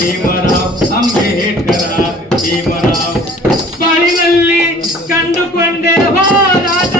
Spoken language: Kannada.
ಭೀಮರಾವ್ ಅಂಬೇಡ್ಕರ ಭೀಮರಾವ್ ಬಾಳಿನಲ್ಲಿ ಕಂಡುಕೊಂಡೆ ಹೋರಾಟದ